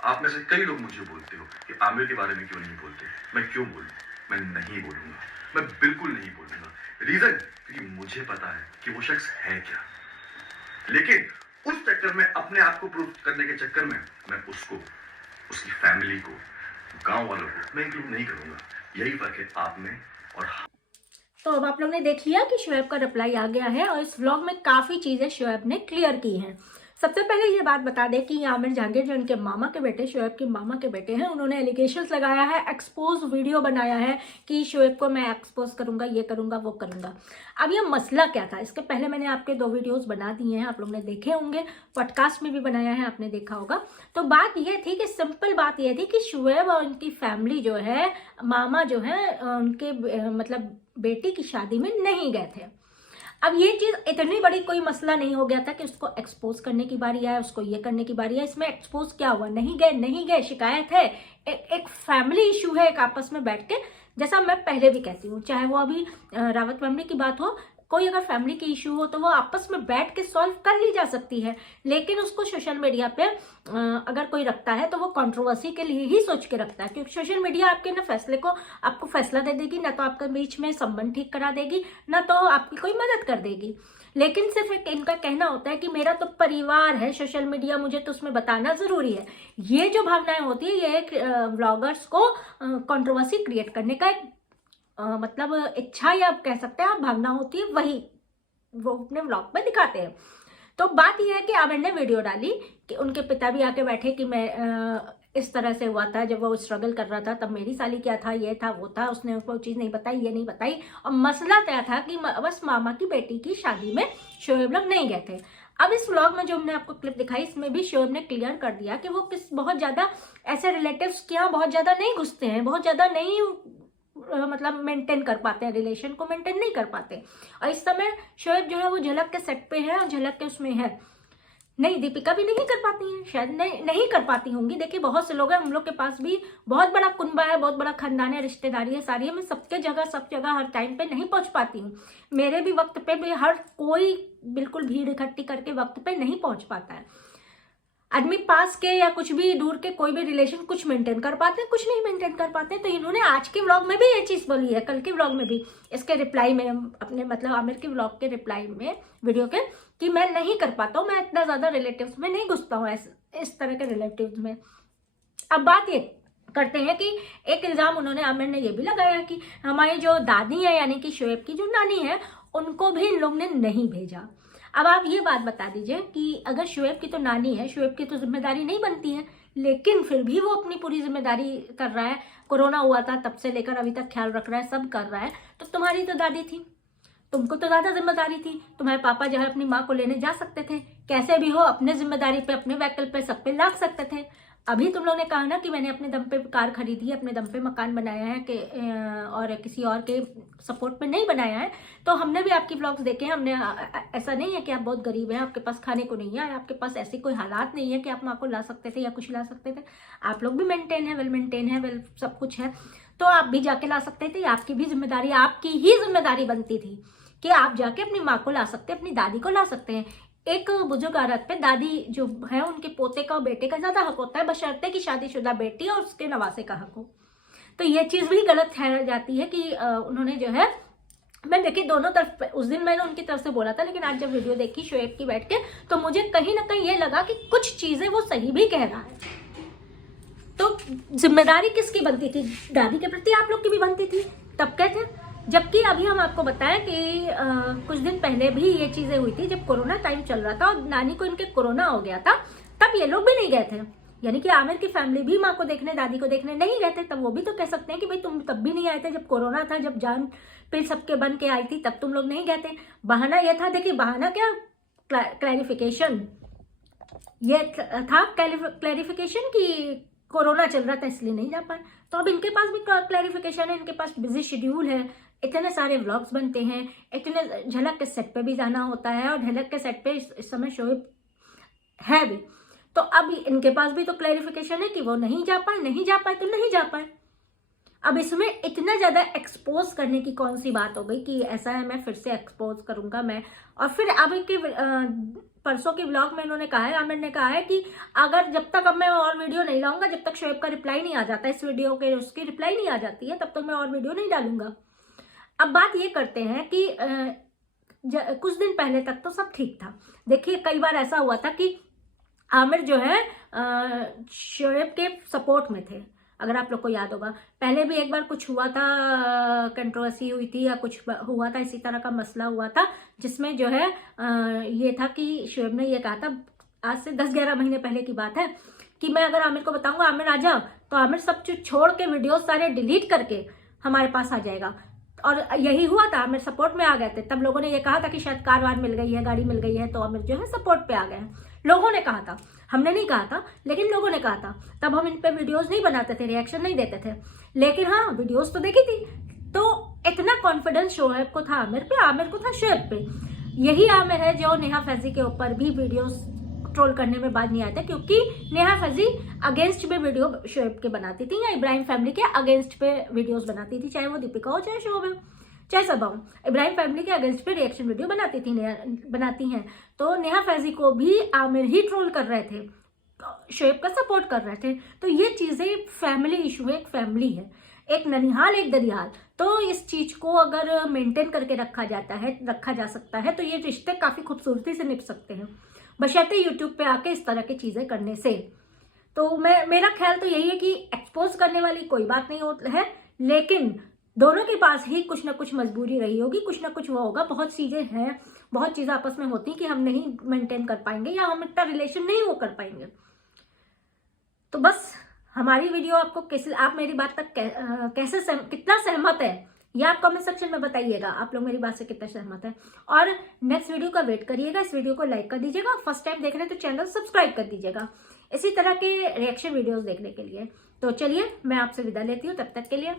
आप में से कई लोग मुझे बोलते हो कि आमिर के बारे में क्यों नहीं बोलते। मैं क्यों बोलूं? मैं नहीं बोलूंगा, मैं बिल्कुल नहीं बोलूंगा। रीजन, क्योंकि मुझे पता है कि वो शख्स है क्या। लेकिन उस चक्कर में, अपने आप को प्रूव करने के चक्कर में, मैं उसको, उसकी फैमिली को, गांव वालों को मैं इंक्लूड नहीं करूंगा। यही फर्क है आप में और। तो अब आप लोग ने देख लिया कि शोएब का रिप्लाई आ गया है और इस व्लॉग में काफ़ी चीज़ें शोएब ने क्लियर की हैं। सबसे पहले ये बात बता दें कि आमिर जहांगीर जो उनके मामा के बेटे, शोएब के मामा के बेटे हैं, उन्होंने एलिगेशंस लगाया है, एक्सपोज वीडियो बनाया है कि शोएब को मैं एक्सपोज करूंगा, ये करूंगा, वो करूंगा। अब ये मसला क्या था, इसके पहले मैंने आपके 2 वीडियोस बना दिए हैं, आप लोग ने देखे होंगे, पॉडकास्ट में भी बनाया है, आपने देखा होगा। तो बात ये थी कि सिंपल बात ये थी कि शोएब और उनकी फैमिली जो है, मामा जो है, उनके मतलब बेटी की शादी में नहीं गए थे। अब ये चीज इतनी बड़ी कोई मसला नहीं हो गया था कि उसको एक्सपोज करने की बारी आए, उसको ये करने की बारी आए। इसमें एक्सपोज क्या हुआ? नहीं गए, नहीं गए, शिकायत है, एक फैमिली इशू है, एक आपस में बैठ के, जैसा मैं पहले भी कहती हूँ, चाहे वो अभी रावत फैमिली की बात हो, कोई अगर फैमिली की इशू हो तो वो आपस में बैठ के सॉल्व कर ली जा सकती है। लेकिन उसको सोशल मीडिया पे अगर कोई रखता है तो वो कंट्रोवर्सी के लिए ही सोच के रखता है, क्योंकि सोशल मीडिया आपके ना फैसले को, आपको फैसला दे देगी, ना तो आपके बीच में संबंध ठीक करा देगी, ना तो आपकी कोई मदद कर देगी। लेकिन सिर्फ एक इनका कहना होता है कि मेरा तो परिवार है सोशल मीडिया, मुझे तो उसमें बताना जरूरी है। ये जो भावनाएं होती है, ये एक व्लॉगर्स को कंट्रोवर्सी क्रिएट करने का एक मतलब इच्छा, या आप कह सकते हैं आप भावना होती है, वही वो अपने व्लॉग में दिखाते हैं। तो बात यह है कि आमिर ने वीडियो डाली कि उनके पिता भी आके बैठे कि मैं इस तरह से हुआ था, जब वो स्ट्रगल कर रहा था तब मेरी साली क्या था, ये था, वो था, उसने वो चीज़ नहीं बताई, ये नहीं बताई। और मसला क्या था कि बस मामा की बेटी की शादी में शोएब लोग नहीं गए थे। अब इस व्लॉग में जो हमने आपको क्लिप दिखाई, इसमें भी शोएब ने क्लियर कर दिया कि वो किस बहुत ज़्यादा ऐसे रिलेटिव्स के यहाँ बहुत ज़्यादा नहीं घुसते हैं, बहुत ज़्यादा नहीं मतलब मेंटेन कर पाते हैं, रिलेशन को मेंटेन नहीं कर पाते। और इस समय शोएब जो है वो झलक के सेट पे है और झलक के उसमें है। नहीं, दीपिका भी नहीं कर पाती हैं, शायद नहीं कर पाती होंगी। देखिए बहुत से लोग हैं, हम लोग के पास भी बहुत बड़ा कुनबा है, बहुत बड़ा खानदान है, रिश्तेदारी है सारी है। मैं सबके जगह, सब जगह, हर टाइम पे नहीं पहुंच पाती हूँ। मेरे भी वक्त पे भी हर कोई बिल्कुल भीड़ इकट्ठी करके वक्त पे नहीं पहुंच पाता है। आदमी पास के या कुछ भी दूर के कोई भी रिलेशन कुछ मेंटेन कर पाते हैं, कुछ नहीं मेंटेन कर पाते हैं। तो इन्होंने आज के व्लॉग में भी ये चीज बोली है, कल के व्लॉग में भी, इसके रिप्लाई में, अपने मतलब आमिर के व्लॉग के रिप्लाई में, वीडियो के, कि मैं नहीं कर पाता हूँ, मैं इतना ज्यादा रिलेटिव्स में नहीं घुसता हूँ, इस तरह के रिलेटिव्स में। अब बात ये करते हैं कि एक इल्जाम उन्होंने, आमिर ने ये भी लगाया कि हमारी जो दादी है, यानी कि शोएब की जो नानी है, उनको भी इन लोग ने नहीं भेजा। अब आप ये बात बता दीजिए कि अगर शोएब की तो नानी है, शोएब की तो जिम्मेदारी नहीं बनती है, लेकिन फिर भी वो अपनी पूरी जिम्मेदारी कर रहा है। कोरोना हुआ था तब से लेकर अभी तक ख्याल रख रहा है, सब कर रहा है। तो तुम्हारी तो दादी थी, तुमको तो ज्यादा जिम्मेदारी थी। तुम्हारे पापा जो है अपनी माँ को लेने जा सकते थे, कैसे भी हो अपने जिम्मेदारी पे, अपने व्हीकल पे, सब पे लाग सकते थे। अभी तुम लोग ने कहा ना कि मैंने अपने दम पे कार खरीदी है, अपने दम पे मकान बनाया है, कि और किसी और के सपोर्ट में नहीं बनाया है। तो हमने भी आपकी व्लॉग्स देखे हैं, हमने ऐसा नहीं है कि आप बहुत गरीब हैं, आपके पास खाने को नहीं है, आपके पास ऐसी कोई हालात नहीं है कि आप माँ को ला सकते थे या कुछ ला सकते थे। आप लोग भी मेंटेन है, वेल मेंटेन है, वेल सब कुछ है, तो आप भी जाके ला सकते थे। आपकी भी जिम्मेदारी, आपकी ही जिम्मेदारी बनती थी कि आप जाके अपनी माँ को ला सकते, अपनी दादी को ला सकते हैं। एक बुजुर्ग औरत पे दादी जो है, उनके पोते का और बेटे का ज्यादा हक होता है, बशर्ते कि शादीशुदा बेटी और उसके नवासे का हक हो। तो ये चीज भी गलत ठहर जाती है कि उन्होंने जो है, मैं देखिए दोनों तरफ, उस दिन मैंने उनकी तरफ से बोला था, लेकिन आज जब वीडियो देखी शोएब की बैठ के, तो मुझे कहीं ना कहीं ये लगा कि कुछ चीजें वो सही भी कह रहा है। तो जिम्मेदारी किसकी बनती थी? दादी के प्रति आप लोग की भी बनती थी, तब कहते हैं। जबकि अभी हम आपको बताएं कि कुछ दिन पहले भी ये चीजें हुई थी, जब कोरोना टाइम चल रहा था और नानी को इनके कोरोना हो गया था, तब ये लोग भी नहीं गए थे। यानी कि आमिर की फैमिली भी माँ को देखने, दादी को देखने नहीं गए थे। तब वो भी तो कह सकते हैं कि भाई तुम तब भी नहीं आए थे, जब कोरोना था, जब जान पे सबके बन के आई थी, तब तुम लोग नहीं गए थे। बहाना यह था, देखिए बहाना क्या, क्लैरिफिकेशन ये था, क्लैरिफिकेशन कि कोरोना चल रहा था इसलिए नहीं जा पाए। तो अब इनके पास भी क्लैरिफिकेशन है, इनके पास बिजी शेड्यूल है, इतने सारे व्लॉग्स बनते हैं, इतने झलक के सेट पे भी जाना होता है, और झलक के सेट पे इस समय शोएब है भी। तो अब इनके पास भी तो क्लैरिफिकेशन है कि वो नहीं जा पाए, नहीं जा पाए तो नहीं जा पाए। अब इसमें इतना ज्यादा एक्सपोज करने की कौन सी बात हो गई कि ऐसा है मैं फिर से एक्सपोज करूंगा मैं। और फिर अब के परसों की व्लॉग में इन्होंने कहा है, आमिर ने कहा है कि अगर जब तक अब मैं और वीडियो नहीं लाऊंगा, जब तक शोएब का रिप्लाई नहीं आ जाता, इस वीडियो के उसकी रिप्लाई नहीं आ जाती है, तब तक मैं और वीडियो नहीं डालूंगा। अब बात ये करते हैं कि कुछ दिन पहले तक तो सब ठीक था। देखिए कई बार ऐसा हुआ था कि आमिर जो है शोएब के सपोर्ट में थे, अगर आप लोग को याद होगा। पहले भी एक बार कुछ हुआ था, कंट्रोवर्सी हुई थी या कुछ हुआ था, इसी तरह का मसला हुआ था, जिसमें जो है ये था कि शोएब ने ये कहा था, आज से 10-11 महीने पहले की बात है, कि मैं अगर आमिर को बताऊंगा आमिर आ जाओ, तो आमिर सब चीज छोड़ के वीडियो सारे डिलीट करके हमारे पास आ जाएगा। और यही हुआ था, आमिर सपोर्ट में आ गए थे। तब लोगों ने ये कहा था कि शायद कार वार मिल गई है, गाड़ी मिल गई है, तो आमिर जो है सपोर्ट पे आ गए हैं। लोगों ने कहा था, हमने नहीं कहा था, लेकिन लोगों ने कहा था। तब हम इन पे वीडियोस नहीं बनाते थे, रिएक्शन नहीं देते थे, लेकिन हाँ वीडियोस तो देखी थी। तो इतना कॉन्फिडेंस शोएब को था आमिर पे, आमिर को था शोएब पे। यही आमिर है जो नेहा फैजी के ऊपर भी वीडियोस ट्रोल करने में बाज नहीं आते, क्योंकि नेहा फैजी अगेंस्ट पे वीडियो शोएब के बनाती थी या इब्राहिम फैमिली के अगेंस्ट पे वीडियोस बनाती थी, चाहे वो दीपिका हो चाहे शोएब हो चाहे सब हो। इब्राहिम फैमिली के अगेंस्ट पे रिएक्शन वीडियो बनाती हैं। तो नेहा फैजी को भी आमिर ही ट्रोल कर रहे थे, शोएब का सपोर्ट कर रहे थे। तो ये चीजें फैमिली इशू है, एक फैमिली है, एक ननिहाल एक दरियाल। तो इस चीज को अगर मेंटेन करके रखा जा सकता है, तो ये रिश्ते काफी खूबसूरती से निभ सकते हैं, बशर्ते यूट्यूब पे आके इस तरह की चीजें करने से। तो मेरा ख्याल तो यही है कि एक्सपोज करने वाली कोई बात नहीं है, लेकिन दोनों के पास ही कुछ ना कुछ मजबूरी रही होगी, कुछ ना कुछ वो होगा। बहुत चीजें हैं, बहुत चीजें आपस में होती कि हम नहीं मेंटेन कर पाएंगे या हम इतना रिलेशन नहीं वो कर पाएंगे। तो बस हमारी वीडियो आपको आप मेरी बात तक कितना सहमत है, ये आप कमेंट सेक्शन में बताइएगा, आप लोग मेरी बात से कितना सहमत है। और नेक्स्ट वीडियो का वेट करिएगा, इस वीडियो को लाइक कर दीजिएगा, फर्स्ट टाइम देख रहे हैं तो चैनल सब्सक्राइब कर दीजिएगा इसी तरह के रिएक्शन वीडियोस देखने के लिए। तो चलिए मैं आपसे विदा लेती हूँ, तब तक के लिए